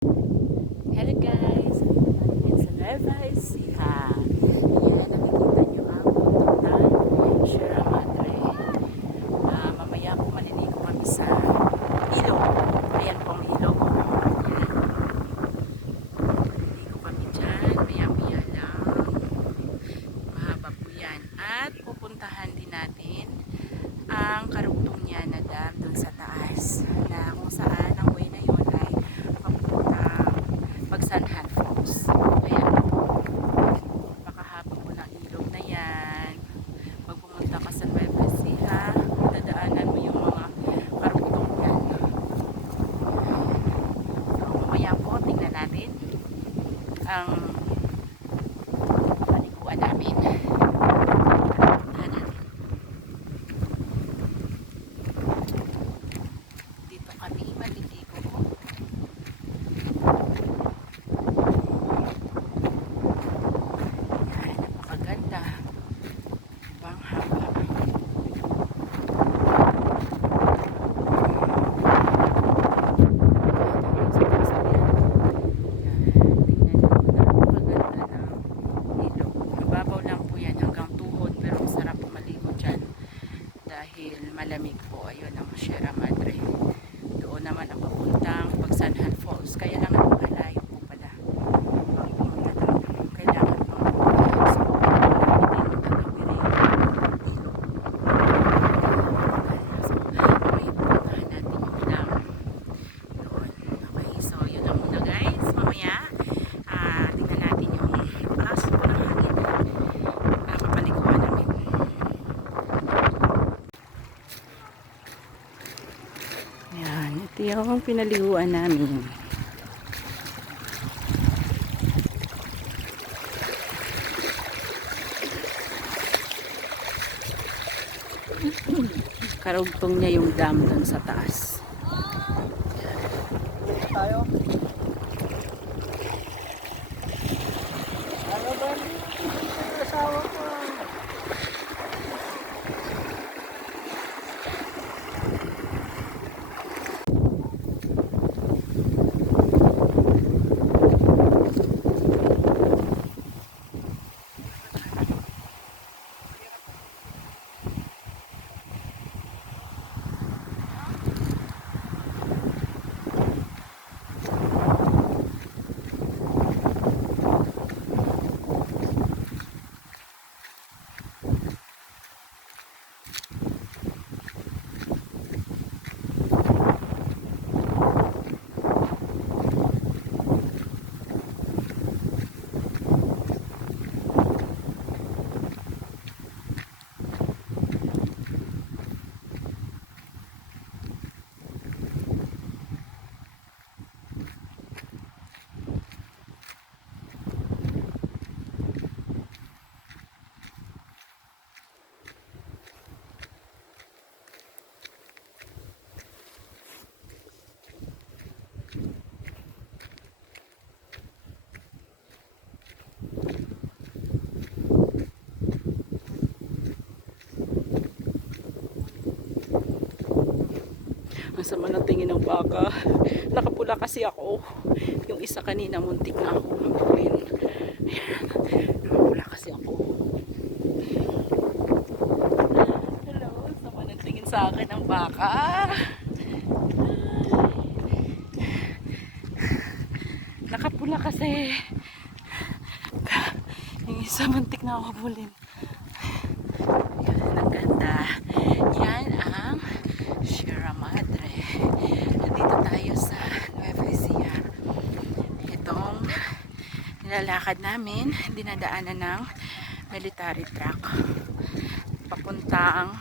Hello guys! Ngayon sa Nueva Ecija. Yan, nakikita nyo ang pututan. Sierra Madre. Mamaya po maliligo kami sa ilog. Ayan po ang ilog. Yan. Maliligo kami dyan. Maya-maya lang. Mahaba po yan. At pupuntahan din natin ang karugtong niya na dam dun sa taas. Na kung saan ang way na yun ay papuntang Magsanhan Falls. Ayan. Napakahaba po ng ilog na yan. Pag pumunta ka sa Nueva Ecija, dadaanan mo yung mga karugtong yan. So, mamaya po, tingnan natin ang paliguan namin. Dito kami maliligo. Napakaganda. Bang haba. Mababaw lang po yan hanggang tuhod, pero masarap po maligo dyan dahil malamig po. Ayun ang Sierra Madre. Doon naman ang papuntang Magsanhan Falls, kaya lang ang malayo po pala. Kailangan po so, may pupuntahan natin yung dam doon. Okay, so yun lang muna guys. Mamaya tingnan natin yung lakas po ng hangin. Mapaliguan namin. Yan, ito yung pinaliguan namin. Karugtong niya yung dam dun sa taas. Tayo. Ano ba yung asawa ko? Ang sama ng tingin ng baka. Nakapula kasi ako. Yung isa kanina muntik na ako mabulin. Ayan. Nakapula kasi ako. Hello. Sama ng tingin sa akin ng baka. Nakapula kasi. Yung isa muntik na ako mabulin. Ayan. Ang ganda. Yan ang Sierra Madre. Nandito tayo sa Nueva Ecija. Itong nilalakad namin, dinadaanan ng military truck papuntang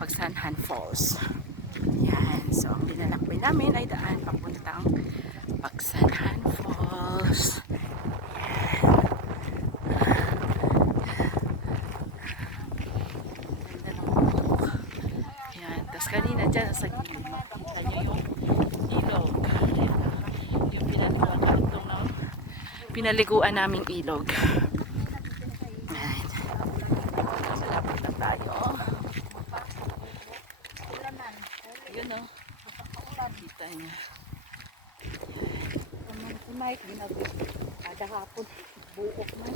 Magsanhan Falls. Yan. So, ang dinalakbay namin ay daan papuntang Magsanhan Falls. Kanina dyan sa gilid, makikita nyo yung ilog. Yung pinaliguan naming ilog. Ayan. Malapit na tayo. Ayun o. Kita niya. night, ginagis. Kada hapon, buok na.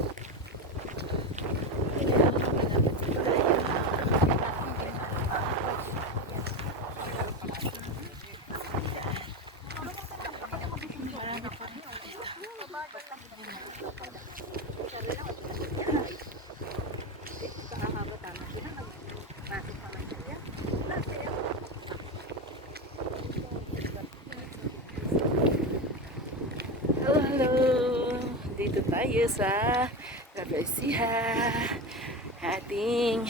Hello! Dito tayo sa Ecija. Ating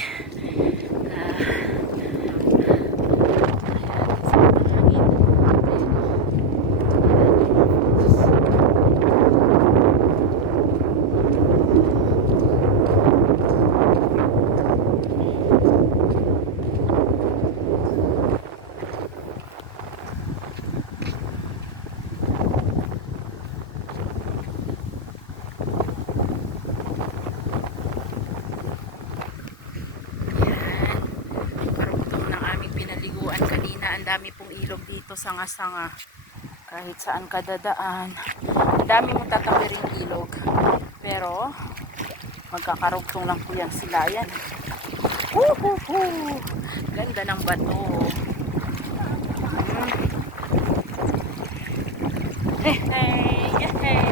ang dami pong ilog dito, sanga-sanga. Kahit saan ka dadaan, ang dami mong tatawiring ilog. Pero, magkakarugtong lang po yan sila. Yan. Woohoo! Ganda ng bato. Hey, hey, hey.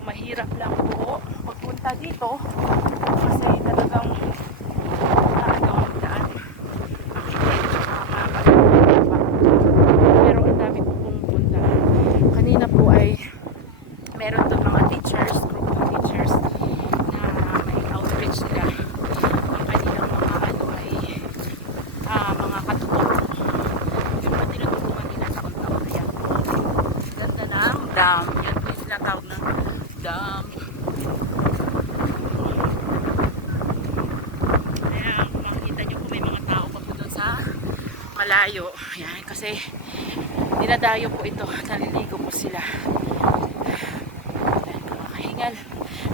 Mahirap lang po magpunta dito kasi talagang ang daan. Pero ang dami po pumupunta. Kanina po ay meron doon mga teachers, group of teachers na may outreach sila. Ang kanilang mga ano ay mga katuturo. Yung mga tinutulungan nila sa pagtawag. Ayan. Ganda ng dam. Yan po yung tinatawag ng dam. Ayan, makikita nyo kung may mga tao pa po doon sa malayo. Ayan, kasi dinadayo po ito. Naliligo po sila. Ayan, kumakahingal.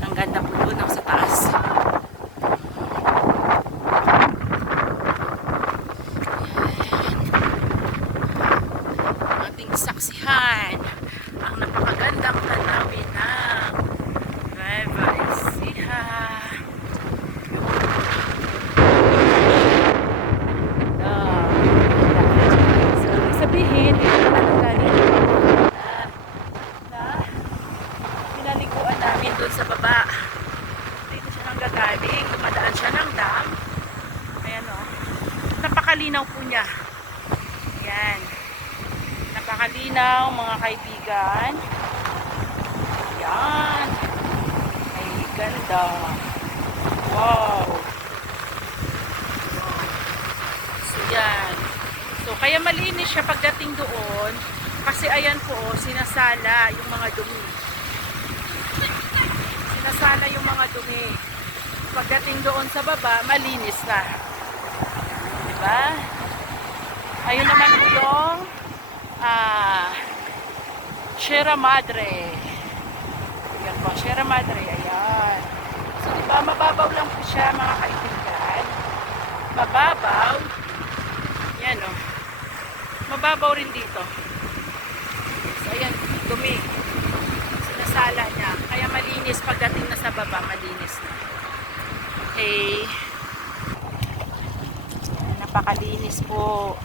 Ang ganda po doon sa taas. Ayan. Ating saksihan ang napakagandang tanawin ng Nueva Ecija. So, sabihin, dito na nagaling na pinaliguan namin doon sa baba. Dito siya nang gagaling. Dumadaan siya ng dam. Ayan o. Napakalinaw po niya. Ayan. Napakalinaw mga kaibigan. Ayan. Ay, ganda. Wow. So, yan. So, kaya malinis siya pagdating doon. Kasi ayan po, sinasala yung mga dumi. Sinasala yung mga dumi. Pagdating doon sa baba, malinis na. Diba? Ayun naman po yung Sierra Madre. Yan po, Sierra Madre. Ayan. So, diba, mababaw lang po siya, mga kaibigan. Mababaw. Yan o. Mababaw rin dito. So, ayan, dumi. Sinasala niya. Kaya malinis pagdating na sa baba, malinis na. Okay. Napakalinis po.